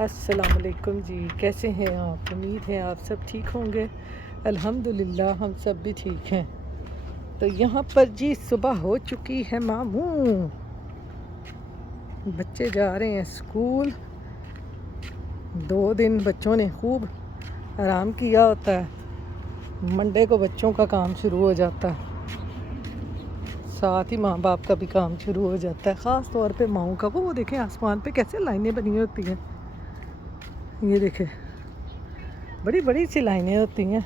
अस्सलामुअलैकुम जी, कैसे हैं आप? उम्मीद है आप सब ठीक होंगे। अल्हम्दुलिल्लाह हम सब भी ठीक हैं। तो यहाँ पर जी सुबह हो चुकी है मामू। बच्चे जा रहे हैं स्कूल। 2 दिन बच्चों ने खूब आराम किया होता है। मंडे को बच्चों का काम शुरू हो जाता है, साथ ही माँ बाप का भी काम शुरू हो जाता है। ख़ास तौर पे माओं का। वो देखें आसमान पे कैसे लाइनें बनी होती हैं। ये देखें बड़ी बड़ी सी लाइनें होती हैं।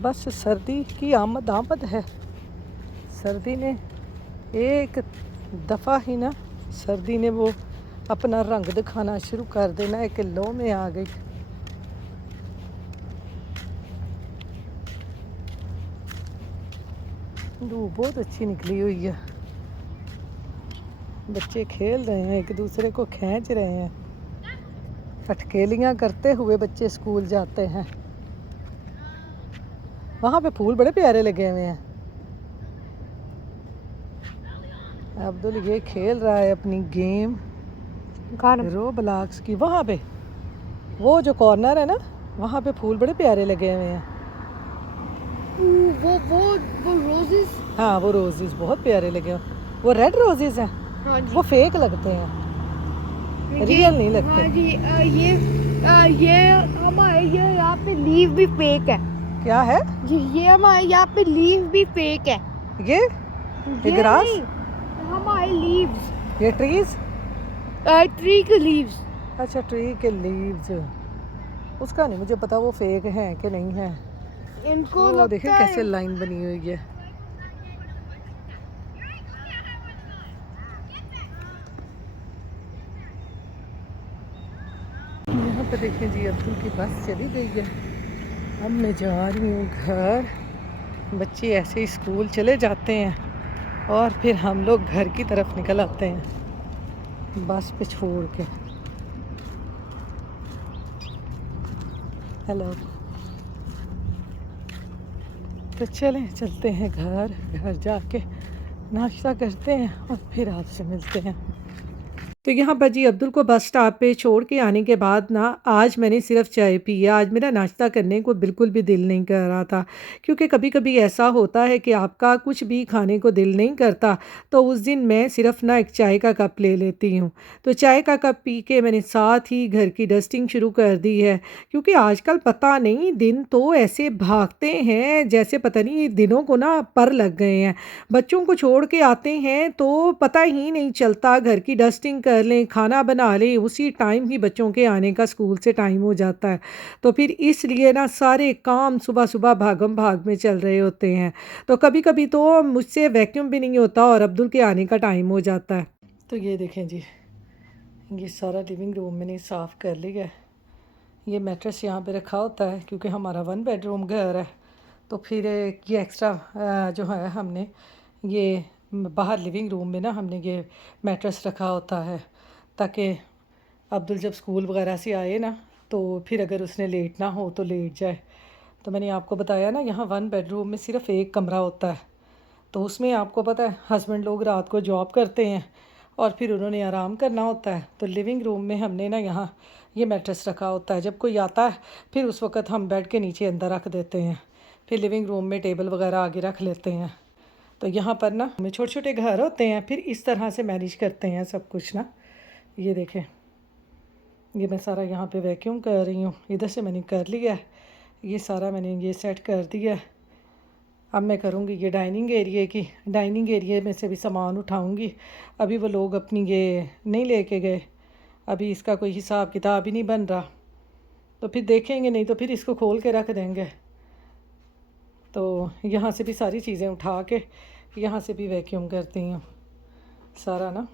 बस सर्दी की आमद आमद है। सर्दी ने एक दफ़ा ही ना, सर्दी ने वो अपना रंग दिखाना शुरू कर देना है कि लो में आ गई। धूप बहुत अच्छी निकली हुई है। बच्चे खेल रहे हैं, एक दूसरे को खींच रहे हैं। अटकेलियाँ करते हुए बच्चे स्कूल जाते हैं। वहाँ पे फूल बड़े प्यारे लगे हुए हैं। अब्दुल ये खेल रहा है अपनी गेम रो ब्लॉक्स की। वहाँ पे वो जो कॉर्नर है ना, वहाँ पे फूल बड़े प्यारे लगे हुए हैं। वो रोजेस। हाँ वो रोजेस बहुत प्यारे लगे हुए। वो रेड रोजेस हैं। हाँ जी। वो फेक लगते हैं, रियल नहीं लगते। हाँ जी। ये हमारे ये यहाँ पे लीव भी फेक है। क्या है जी, ये हमारे यहाँ पे लीव भी फेक है। ये ग्रास, नहीं, हमारे लीव्स, ये ट्रीज। ट्री के लीव्स। अच्छा ट्री के लीव्स, उसका नहीं मुझे पता वो फेक हैं कि नहीं है। इनको वो देखिए लगता कैसे है। लाइन बनी हुई है। यहाँ पे देखें जी अब्दुल की बस चली गई है। अब मैं जा रही हूँ घर। बच्चे ऐसे ही स्कूल चले जाते हैं और फिर हम लोग घर की तरफ निकल आते हैं बस पे छोड़ के। हेलो। तो चलें चलते हैं घर। घर जाके नाश्ता करते हैं और फिर आपसे मिलते हैं। तो यहाँ पर जी अब्दुल को बस स्टॉप पे छोड़ के आने के बाद ना, आज मैंने सिर्फ चाय पी है। आज मेरा नाश्ता करने को बिल्कुल भी दिल नहीं कर रहा था, क्योंकि कभी कभी ऐसा होता है कि आपका कुछ भी खाने को दिल नहीं करता, तो उस दिन मैं सिर्फ ना एक चाय का कप ले लेती हूँ। तो चाय का कप पी के मैंने साथ ही घर की डस्टिंग शुरू कर दी है, क्योंकि आजकल पता नहीं दिन तो ऐसे भागते हैं जैसे पता नहीं दिनों को ना पर लग गए हैं। बच्चों को छोड़ के आते हैं तो पता ही नहीं चलता, घर की डस्टिंग कर लें, खाना बना लें, उसी टाइम ही बच्चों के आने का स्कूल से टाइम हो जाता है। तो फिर इसलिए ना सारे काम सुबह सुबह भागम भाग में चल रहे होते हैं। तो कभी कभी तो मुझसे वैक्यूम भी नहीं होता और अब्दुल के आने का टाइम हो जाता है। तो ये देखें जी, ये सारा लिविंग रूम मैंने साफ़ कर लिया है। ये मैट्रेस यहाँ पे रखा होता है क्योंकि हमारा 1 बेडरूम घर है। तो फिर ये एक्स्ट्रा जो है हमने ये बाहर लिविंग रूम में ना हमने ये मैट्रेस रखा होता है, ताकि अब्दुल जब स्कूल वगैरह से आए ना, तो फिर अगर उसने लेटना हो तो लेट जाए। तो मैंने आपको बताया ना, यहाँ 1 बेडरूम में सिर्फ़ एक कमरा होता है। तो उसमें आपको पता है हस्बैंड लोग रात को जॉब करते हैं और फिर उन्होंने आराम करना होता है। तो लिविंग रूम में हमने ना यहाँ ये मैट्रेस रखा होता है। जब कोई आता है फिर उस वक़्त हम बेड के नीचे अंदर रख देते हैं, फिर लिविंग रूम में टेबल वगैरह आगे रख लेते हैं। तो यहाँ पर ना हमें छोटे छोटे घर होते हैं, फिर इस तरह से मैनेज करते हैं सब कुछ ना। ये देखें, ये मैं सारा यहाँ पे वैक्यूम कर रही हूँ। इधर से मैंने कर लिया है, ये सारा मैंने ये सेट कर दिया है। अब मैं करूँगी ये डाइनिंग एरिया में से भी सामान उठाऊँगी। अभी वो लोग अपनी ये नहीं लेके गए, अभी इसका कोई हिसाब किताब ही नहीं बन रहा। तो फिर देखेंगे, नहीं तो फिर इसको खोल के रख देंगे। तो यहाँ से भी सारी चीज़ें उठा के यहाँ से भी वैक्यूम करती हूँ सारा ना,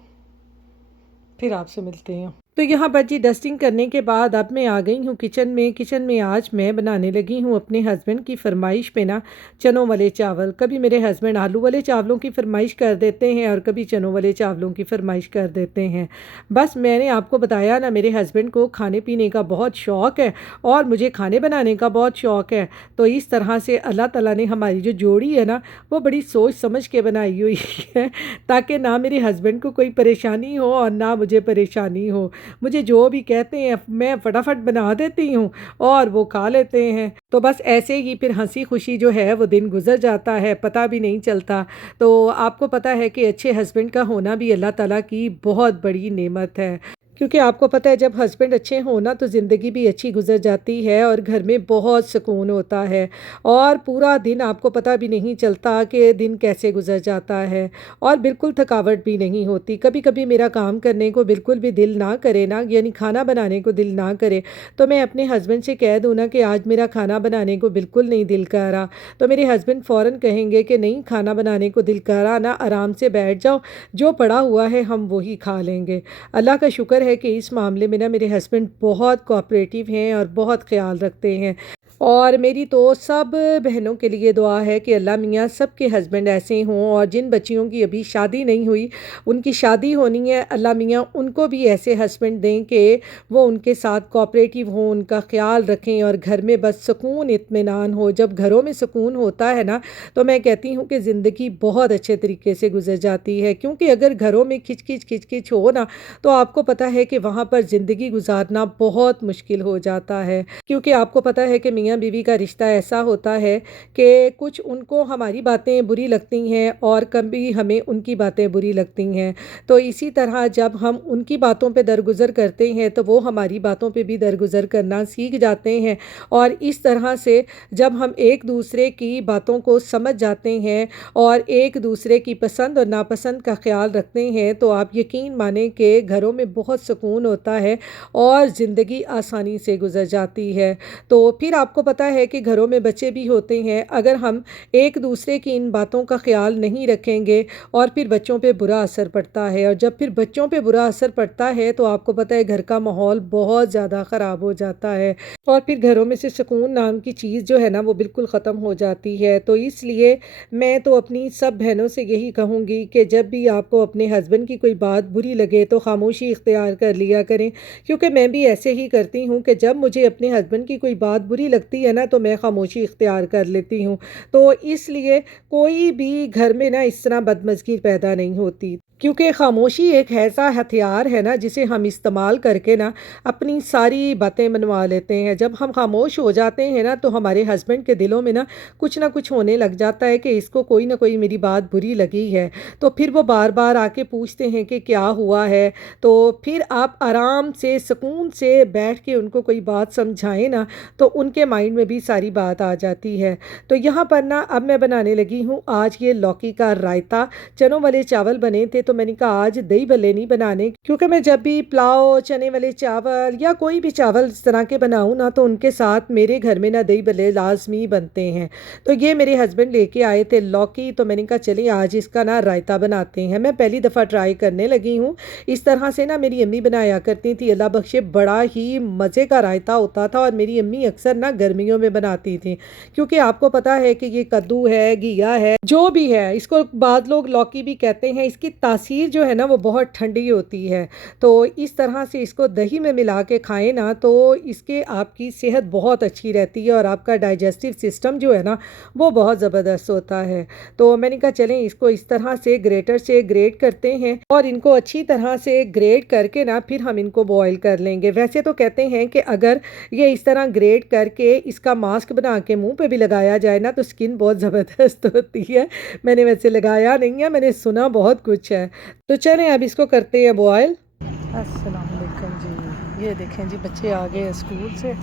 फिर आपसे मिलते हैं। तो तो यहाँ पर जी डस्टिंग करने के बाद अब मैं आ गई हूँ किचन में आज मैं बनाने लगी हूँ अपने हस्बैंड की फरमाइश पे ना चनों वाले चावल। कभी मेरे हस्बैंड आलू वाले चावलों की फरमाइश कर देते हैं और कभी चनों वाले चावलों की फरमाइश कर देते हैं। बस मैंने आपको बताया ना, मेरे हस्बैंड को खाने पीने का बहुत शौक़ है और मुझे खाने बनाने का बहुत शौक़ है। तो इस तरह से अल्लाह ताला ने हमारी जो जोड़ी है ना, वो बड़ी सोच समझ के बनाई हुई है ताकि ना मेरे हस्बैंड को कोई परेशानी हो और ना मुझे परेशानी हो। मुझे जो भी कहते हैं मैं फटाफट बना देती हूँ और वो खा लेते हैं। तो बस ऐसे ही फिर हंसी खुशी जो है वो दिन गुजर जाता है, पता भी नहीं चलता। तो आपको पता है कि अच्छे हस्बैंड का होना भी अल्लाह ताला की बहुत बड़ी नेमत है, क्योंकि आपको पता है जब हस्बैंड अच्छे हों ना तो ज़िंदगी भी अच्छी गुजर जाती है और घर में बहुत सुकून होता है और पूरा दिन आपको पता भी नहीं चलता कि दिन कैसे गुजर जाता है और बिल्कुल थकावट भी नहीं होती। कभी कभी मेरा काम करने को बिल्कुल भी दिल ना करे ना, यानी खाना बनाने को दिल ना करे, तो मैं अपने हस्बैंड से कह दूँ ना कि आज मेरा खाना बनाने को बिल्कुल नहीं दिल कर रहा, तो मेरे हस्बैंड फ़ौरन कहेंगे कि नहीं खाना बनाने को दिल कर रहा ना, आराम से बैठ जाओ, जो पड़ा हुआ है हम वही खा लेंगे। अल्लाह का शुक्र है कि इस मामले में ना मेरे हस्बैंड बहुत कोऑपरेटिव हैं और बहुत ख्याल रखते हैं। और मेरी तो सब बहनों के लिए दुआ है कि अल्लाह मियाँ सब के हस्बैंड ऐसे हों और जिन बच्चियों की अभी शादी नहीं हुई उनकी शादी होनी है, अल्लाह मियाँ उनको भी ऐसे हस्बैंड दें कि वो उनके साथ कोऑपरेटिव हों, उनका ख्याल रखें और घर में बस सुकून इत्मीनान हो। जब घरों में सुकून होता है ना तो मैं कहती हूँ कि ज़िंदगी बहुत अच्छे तरीके से गुजर जाती है, क्योंकि अगर घरों में खिच हो ना तो आपको पता है कि वहाँ पर ज़िंदगी गुजारना बहुत मुश्किल हो जाता है। क्योंकि आपको पता है कि मियाँ बीवी का रिश्ता ऐसा होता है कि कुछ उनको हमारी बातें बुरी लगती हैं और कभी हमें उनकी बातें बुरी लगती हैं। तो इसी तरह जब हम उनकी बातों पे दरगुज़र करते हैं तो वो हमारी बातों पे भी दरगुज़र करना सीख जाते हैं और इस तरह से जब हम एक दूसरे की बातों को समझ जाते हैं और एक दूसरे की पसंद और नापसंद का ख्याल रखते हैं तो आप यकीन मानें कि घरों में बहुत सुकून होता है और ज़िंदगी आसानी से गुजर जाती है। तो फिर आपको पता है कि घरों में बच्चे भी होते हैं, अगर हम एक दूसरे की इन बातों का ख्याल नहीं रखेंगे और फिर बच्चों पे बुरा असर पड़ता है और जब फिर बच्चों पे बुरा असर पड़ता है तो आपको पता है घर का माहौल बहुत ज़्यादा ख़राब हो जाता है और फिर घरों में से सुकून नाम की चीज़ जो है ना वो बिल्कुल ख़त्म हो जाती है। तो इसलिए मैं तो अपनी सब बहनों से यही कहूँगी कि जब भी आपको अपने हस्बैंड की कोई बात बुरी लगे तो खामोशी इख्तियार कर लिया करें, क्योंकि मैं भी ऐसे ही करती हूँ कि जब मुझे अपने हस्बैंड की कोई बात बुरी लगती है ना तो मैं खामोशी इख्तियार कर लेती हूँ। तो इसलिए कोई भी घर में ना इस तरह बदमज़गी पैदा नहीं होती, क्योंकि खामोशी एक ऐसा हथियार है ना जिसे हम इस्तेमाल करके ना अपनी सारी बातें मनवा लेते हैं। जब हम खामोश हो जाते हैं ना तो हमारे हस्बैंड के दिलों में ना कुछ होने लग जाता है कि इसको कोई ना कोई मेरी बात बुरी लगी है, तो फिर वो बार बार आके पूछते हैं कि क्या हुआ है। तो फिर आप आराम से सुकून से बैठ के उनको कोई बात समझाएं ना तो उनके माइंड में भी सारी बात आ जाती है। तो यहाँ पर ना अब मैं बनाने लगी हूँ आज ये लौकी का रायता। चनों वाले चावल बने थे तो मैंने कहा आज दही भल्ले नहीं बनाने, क्योंकि मैं जब भी पुलाव, चने वाले चावल या कोई भी चावल इस तरह के बनाऊँ ना तो उनके साथ मेरे घर में ना दही भल्ले लाजमी बनते हैं। तो ये मेरे हस्बैंड लेके आए थे लौकी, तो मैंने कहा चलिए आज इसका ना रायता बनाते हैं। मैं पहली दफ़ा ट्राई करने लगी हूँ। इस तरह से ना मेरी अम्मी बनाया करती थी, अल्लाह बख्शे, बड़ा ही मज़े का रायता होता था और मेरी अम्मी अक्सर ना गर्मियों में बनाती थी, क्योंकि आपको पता है कि ये कद्दू है, घिया है, जो भी है, इसको बाद लोग लौकी भी कहते हैं, इसकी तासीर जो है ना वो बहुत ठंडी होती है। तो इस तरह से इसको दही में मिला के खाएं ना तो इसके आपकी सेहत बहुत अच्छी रहती है और आपका डाइजेस्टिव सिस्टम जो है ना वो बहुत ज़बरदस्त होता है। तो मैंने कहा चलें इसको इस तरह से ग्रेटर से ग्रेट करते हैं और इनको अच्छी तरह से ग्रेट करके ना फिर हम इनको बॉईल कर लेंगे। वैसे तो कहते हैं कि अगर ये इस तरह ग्रेट करके इसका मास्क बना के मुंह पे भी लगाया जाए ना तो स्किन बहुत ज़बरदस्त होती है। मैंने वैसे लगाया नहीं है, मैंने सुना बहुत कुछ है। तो चलें अब इसको करते हैं बॉयल। अस्सलाम वालेकुम जी, ये देखें जी बच्चे आ गए स्कूल से।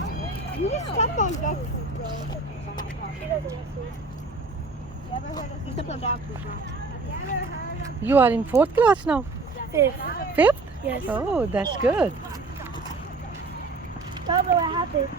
You are in 4th class now? Fifth. 5th? Yes. Oh, that's good. Baba, what happened?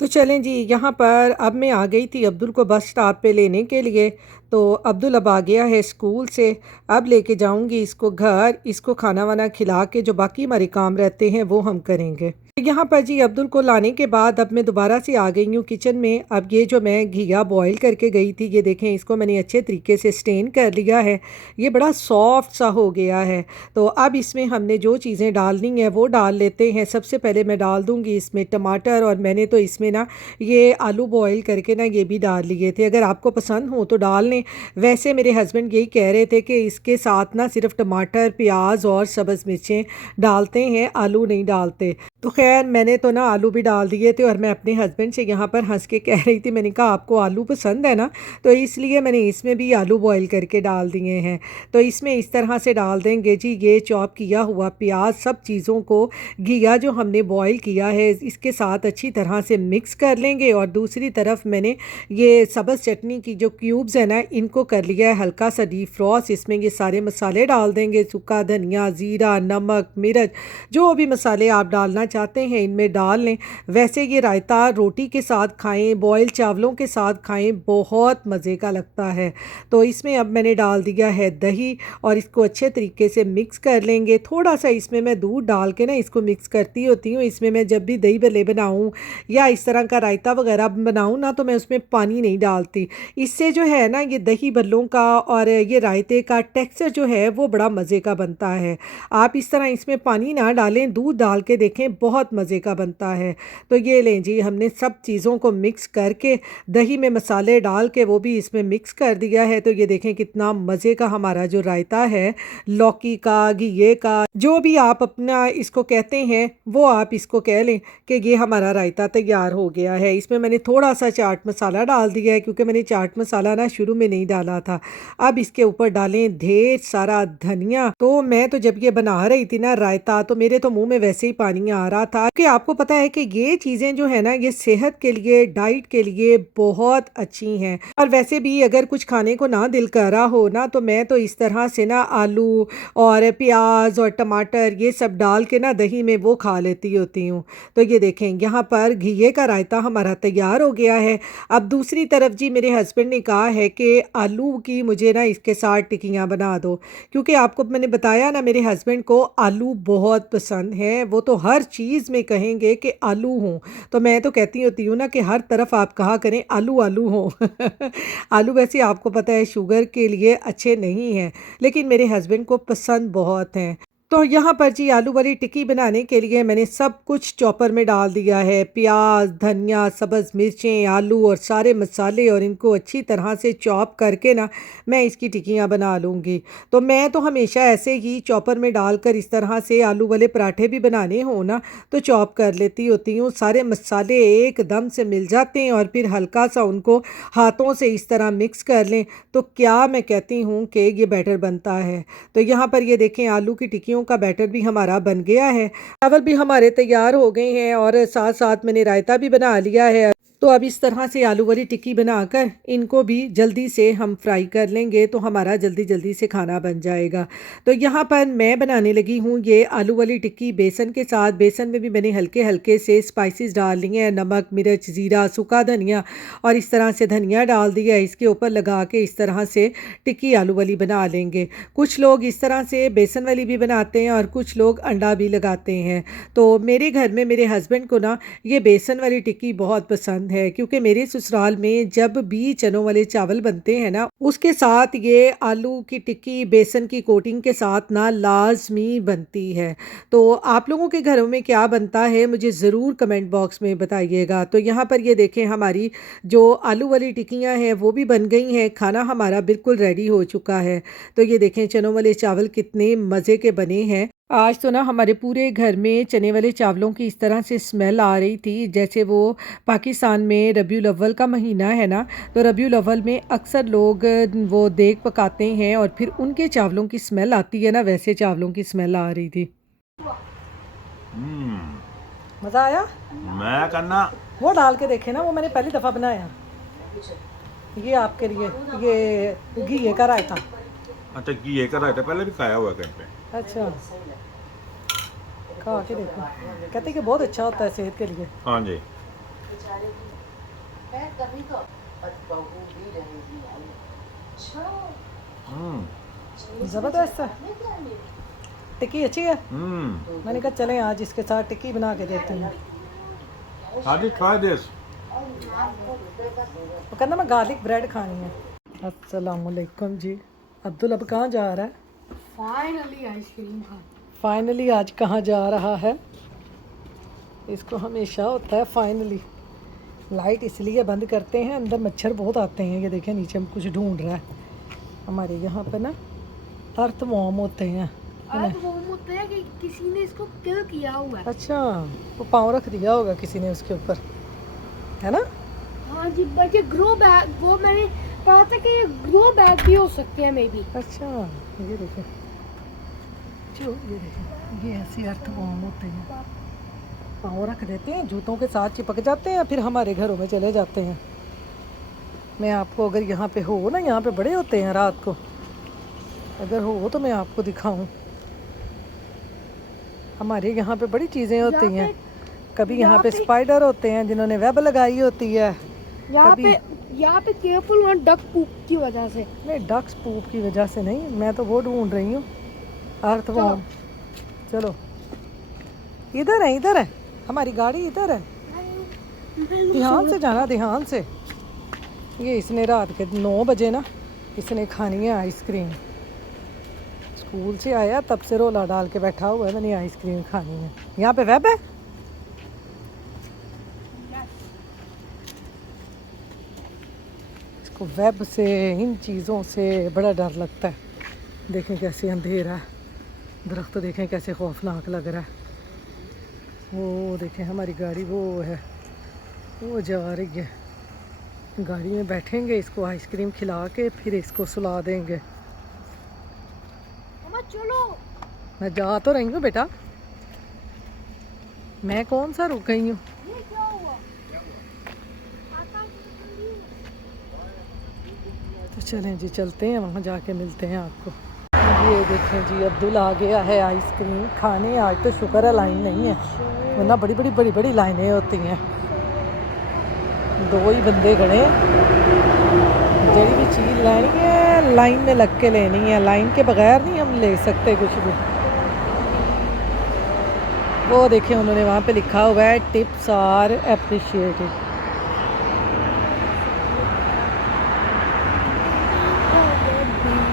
तो चलें जी, यहाँ पर अब मैं आ गई थी अब्दुल को बस स्टॉप पे लेने के लिए। तो अब्दुल अब आ गया है स्कूल से। अब लेके जाऊंगी इसको घर, इसको खाना वाना खिला के जो बाकी हमारे काम रहते हैं वो हम करेंगे। यहाँ पर जी अब्दुल को लाने के बाद अब मैं दोबारा से आ गई हूँ किचन में। अब ये जो मैं घिया बॉईल करके गई थी, ये देखें, इसको मैंने अच्छे तरीके से स्टेन कर लिया है। ये बड़ा सॉफ्ट सा हो गया है। तो अब इसमें हमने जो चीज़ें डालनी है वो डाल लेते हैं। सबसे पहले मैं डाल दूँगी इसमें टमाटर, और मैंने तो इसमें ना ये आलू बॉईल करके ना ये भी डाल लिए थे। अगर आपको पसंद हो तो डाल लें। वैसे मेरे हस्बैंड यही कह रहे थे कि इसके साथ ना सिर्फ टमाटर, प्याज और सब्ज़ मिर्चें डालते हैं, आलू नहीं डालते। तो खैर मैंने तो ना आलू भी डाल दिए थे, और मैं अपने हस्बैंड से यहाँ पर हंस के कह रही थी, मैंने कहा आपको आलू पसंद है ना, तो इसलिए मैंने इसमें भी आलू बॉईल करके डाल दिए हैं। तो इसमें इस तरह से डाल देंगे जी ये चॉप किया हुआ प्याज, सब चीज़ों को घिया जो हमने बॉईल किया है इसके साथ अच्छी तरह से मिक्स कर लेंगे। और दूसरी तरफ मैंने ये सब्ज़ चटनी की जो क्यूब्स है ना, इनको कर लिया है हल्का सा डीप फ्रॉस्ट। इसमें ये सारे मसाले डाल देंगे, सूखा धनिया, ज़ीरा, नमक, मिर्च, जो भी मसाले आप डालना चाहते हैं इनमें डाल लें। वैसे ये रायता रोटी के साथ खाएं, बॉयल चावलों के साथ खाएं, बहुत मज़े का लगता है। तो इसमें अब मैंने डाल दिया है दही, और इसको अच्छे तरीके से मिक्स कर लेंगे। थोड़ा सा इसमें मैं दूध डाल के ना इसको मिक्स करती होती हूँ। इसमें मैं जब भी दही भल्ले बनाऊँ या इस तरह का रायता वगैरह बनाऊँ ना, तो मैं उसमें पानी नहीं डालती। इससे जो है ना ये दही भल्लों का और ये रायते का टेक्सचर जो है वो बड़ा मज़े का बनता है। आप इस तरह इसमें पानी ना डालें, दूध डाल के देखें, बहुत मज़े का बनता है। तो ये लें जी, हमने सब चीज़ों को मिक्स करके दही में मसाले डाल के वो भी इसमें मिक्स कर दिया है। तो ये देखें कितना मज़े का हमारा जो रायता है, लौकी का, घिये का, जो भी आप अपना इसको कहते हैं वो आप इसको कह लें कि ये हमारा रायता तैयार हो गया है। इसमें मैंने थोड़ा सा चाट मसाला डाल दिया है, क्योंकि मैंने चाट मसाला ना शुरू में नहीं डाला था। अब इसके ऊपर डालें ढेर सारा धनिया। तो मैं तो जब ये बना रही थी ना रायता, तो मेरे तो मुंह में वैसे ही पानी आ रहा था, कि आपको पता है कि ये चीज़ें जो है ना ये सेहत के लिए, डाइट के लिए बहुत अच्छी हैं। और वैसे भी अगर कुछ खाने को ना दिल कर रहा हो ना, तो मैं तो इस तरह से ना आलू और प्याज और टमाटर ये सब डाल के ना दही में वो खा लेती होती हूँ। तो ये देखें यहाँ पर घिये का रायता हमारा तैयार हो गया है। अब दूसरी तरफ जी मेरे हस्बैंड ने कहा है कि आलू की मुझे ना इसके साथ टिक्कियाँ बना दो, क्योंकि आपको मैंने बताया ना मेरे हस्बैंड को आलू बहुत पसंद है। वो तो हर चीज़ में कहेंगे कि आलू हों। तो मैं तो कहती होती हूँ ना कि हर तरफ आप कहा करें आलू आलू हो। आलू वैसे आपको पता है शुगर के लिए अच्छे नहीं हैं, लेकिन मेरे हस्बैंड को पसंद बहुत हैं। तो यहाँ पर जी आलू वाली टिक्की बनाने के लिए मैंने सब कुछ चॉपर में डाल दिया है, प्याज, धनिया, सब्ज़ मिर्चें, आलू और सारे मसाले, और इनको अच्छी तरह से चॉप करके ना मैं इसकी टिक्कियाँ बना लूँगी। तो मैं तो हमेशा ऐसे ही चॉपर में डालकर इस तरह से आलू वाले पराठे भी बनाने हो ना तो चॉप कर लेती होती हूँ। सारे मसाले एकदम से मिल जाते हैं, और फिर हल्का सा उनको हाथों से इस तरह मिक्स कर लें, तो क्या मैं कहती हूँ कि ये बैटर बनता है। तो यहाँ पर ये देखें आलू की टिक्की का बैटर भी हमारा बन गया है, चावल भी हमारे तैयार हो गए हैं, और साथ साथ मैंने रायता भी बना लिया है। तो अब इस तरह से आलू वाली टिक्की बनाकर इनको भी जल्दी से हम फ्राई कर लेंगे, तो हमारा जल्दी जल्दी से खाना बन जाएगा। तो यहाँ पर मैं बनाने लगी हूँ ये आलू वाली टिक्की बेसन के साथ। बेसन में भी मैंने हल्के हल्के से स्पाइसेस डाल लिए हैं, नमक, मिर्च, ज़ीरा, सूखा धनिया, और इस तरह से धनिया डाल दिया। इसके ऊपर लगा के इस तरह से टिक्की आलू वाली बना लेंगे। कुछ लोग इस तरह से बेसन वाली भी बनाते हैं, और कुछ लोग अंडा भी लगाते हैं। तो मेरे घर में मेरे हस्बैंड को ना ये बेसन वाली टिक्की बहुत पसंद है, क्योंकि मेरे ससुराल में जब भी चनों वाले चावल बनते हैं ना, उसके साथ ये आलू की टिक्की बेसन की कोटिंग के साथ ना लाजमी बनती है। तो आप लोगों के घरों में क्या बनता है मुझे ज़रूर कमेंट बॉक्स में बताइएगा। तो यहाँ पर ये देखें हमारी जो आलू वाली टिक्कियाँ हैं वो भी बन गई हैं, खाना हमारा बिल्कुल रेडी हो चुका है। तो ये देखें चनों वाले चावल कितने मज़े के बने हैं। आज तो ना हमारे पूरे घर में चने वाले चावलों की इस तरह से स्मेल आ रही थी, जैसे वो पाकिस्तान में रबीउल अव्वल का महीना है ना, तो रबीउल अव्वल में अक्सर लोग वो देग पकाते हैं और फिर उनके चावलों की स्मेल आती है ना, वैसे चावलों की स्मेल आ रही थी। मज़ा आया? मैं करना वो डाल के देखे ना, वो मैंने पहली दफ़ा बनाया। ये आपके लिए ये घी का रायता। अच्छा घी का रायता पहले भी खाया हुआ है कहीं पे। अच्छा खा के देखो, कहते कि बहुत अच्छा होता है सेहत के लिए। हाँ जी। ज़बरदस्त है। टिक्की अच्छी है। मैंने कहा चलें आज इसके साथ टिक्की बना के देते हैं। Hadi try this. वो कहना मैं गार्लिक ब्रेड खानी है। अस्सलामुअलैकुम जी। अब्दुल अब कहाँ जा रहा है? फाइनली आइसक्रीम खा। फाइनली आज कहाँ जा रहा है? इसको हमेशा होता है फाइनली। लाइट इसलिए बंद करते हैं, अंदर मच्छर बहुत आते हैं। ये देखें नीचे हम कुछ ढूंढ रहा है। हमारे यहाँ पे ना अर्थ वॉर्म होते हैं। अब वो होता है कि किसी ने इसको किल किया हुआ है। अच्छा, वो पाँव रख दिया होगा किसी ने उसके ऊपर, है ना? हाँ जी, बट ये ग्रो बैग, वो मैंने पढ़ा था कि ये ग्रो बैग भी हो सकते हैं मे बी। अच्छा, ये देखें जो ये देखें, ये ऐसे अर्थ वॉर्म होते हैं। पाँव रख देते हैं, जूतों के साथ चिपक जाते हैं, फिर हमारे घरों में चले जाते हैं। मैं आपको अगर यहाँ पे हो ना, यहाँ पे बड़े होते हैं रात को, अगर हो तो मैं आपको दिखाऊं। हमारे यहाँ पे बड़ी चीज़ें होती हैं। कभी यहाँ पे स्पाइडर होते हैं जिन्होंने वेब लगाई होती है। यहाँ पे केयरफुल होना डक पूप की वजह से। नहीं, डक्स पूप की वजह से नहीं, मैं तो वो ढूंढ रही हूँ अर्थ वॉर्म। चलो इधर है हमारी गाड़ी, इधर है। ध्यान से जाना, ध्यान से। ये इसने रात के 9 बजे ना इसने खानी है आइसक्रीम। स्कूल से आया तब से रोला डाल के बैठा हुआ है, मैंने आइसक्रीम खानी है। यहाँ पे वेब है। इसको वेब से, इन चीज़ों से बड़ा डर लगता है। देखें कैसे अंधेरा है, दरख्त देखें कैसे खौफनाक लग रहा है। वो देखें हमारी गाड़ी वो है, वो जा रही है। गाड़ी में बैठेंगे, इसको आइसक्रीम खिला के फिर इसको सुला देंगे। मम्मा चलो। मैं जा तो रही हूँ बेटा, मैं कौन सा रुक गई हूँ। ये क्या हुआ? तो चलें जी, चलते हैं वहाँ, जाके मिलते हैं आपको। ये देखें जी, अब्दुल आ गया है आइसक्रीम खाने। आज तो शुक्र है लाइन नहीं है, वरना बड़ी बड़ी लाइनें होती हैं। 2 ही बंदे खड़े हैं, जड़ी भी चीज़ लेनी है लाइन में लग के लेनी है। लाइन के बगैर नहीं हम ले सकते कुछ भी। वो देखें उन्होंने वहाँ पे लिखा हुआ है टिप्स आर एप्रिशिएटेड।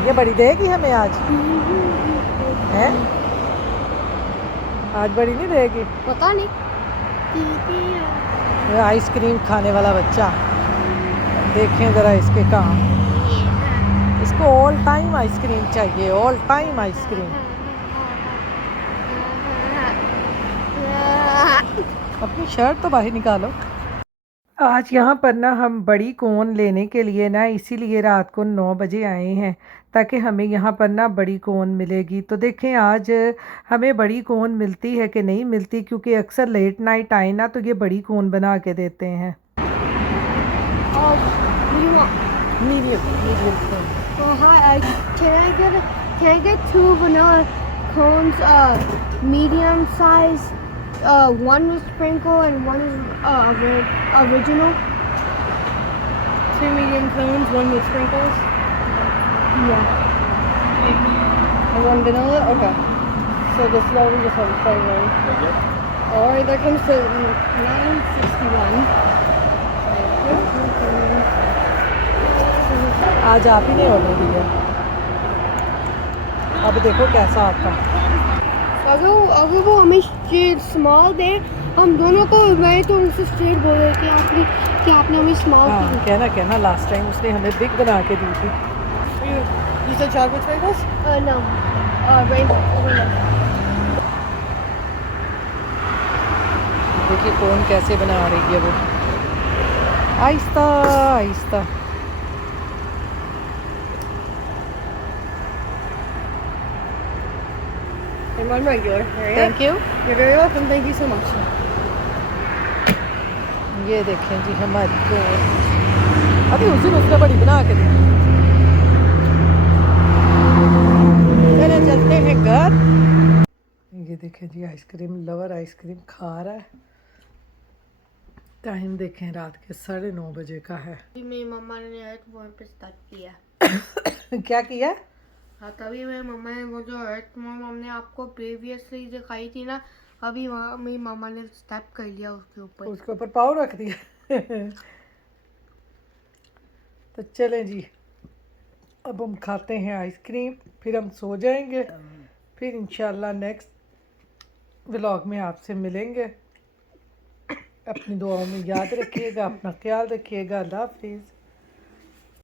ये बड़ी देगी हमें आज, हैं? आज बड़ी नहीं देगी। पता नहीं। ये आइसक्रीम खाने वाला बच्चा, देखें ज़रा इसके काम। इसको ऑल टाइम आइसक्रीम चाहिए, ऑल टाइम आइसक्रीम। अपनी शर्ट तो बाहर निकालो। आज यहाँ पर ना हम बड़ी कोन लेने के लिए ना इसीलिए रात को 9 बजे आए हैं, ताकि हमें यहाँ पर ना बड़ी कोन मिलेगी। तो देखें आज हमें बड़ी कोन मिलती है कि नहीं मिलती, क्योंकि अक्सर लेट नाइट आए ना तो ये बड़ी कोन बना के देते हैं। Medium cone. Can I get 2 vanilla cones, medium size, one with sprinkle and one is original? 2 medium cones, 1 with sprinkles, Yeah. and 1 vanilla. Okay. So the slowly just have a flavor. All right, that comes to $9.61. आज आप ही ने order दिया, अब देखो कैसा आता है। अगर वो हमें स्मॉल दे, हम दोनों को, मैं तो उनसे स्ट्रेट बोल रही कि आपने हमें स्मॉल दी। हाँ, कहना लास्ट टाइम उसने हमें बिग बना के दी थी। You said chocolate sprinkles? No. Rainbow. देखिए कौन कैसे बना रही है वो, Aahista Aahista. And one regular. Thank you. You're very welcome. Thank you so much. ये देखें जी हमारी कोन, अभी उस दिन उसने बड़ी बना के दी। चले चलते हैं घर। ये देखें जी आइसक्रीम लवर आइसक्रीम खा रहा है। टाइम देखें रात के 9:30 बजे का है। मेरी मम्मा ने आज वहाँ पे स्टार्ट किया। क्या किया? हाँ, तभी मेरी मम्मा ने वो जो अर्थ मॉम हमने आपको प्रीवियसली दिखाई थी ना, अभी मेरी मम्मा ने स्टेप कर लिया उसके ऊपर। उसके ऊपर पाँव रख दिया। तो चलें जी, अब हम खाते हैं आइसक्रीम, फिर हम सो जाएंगे, फिर इंशाल्लाह नेक्स्ट व्लॉग में आपसे मिलेंगे। अपनी दुआओं में याद रखिएगा, अपना ख्याल रखिएगा। अल्लाह हाफिज़।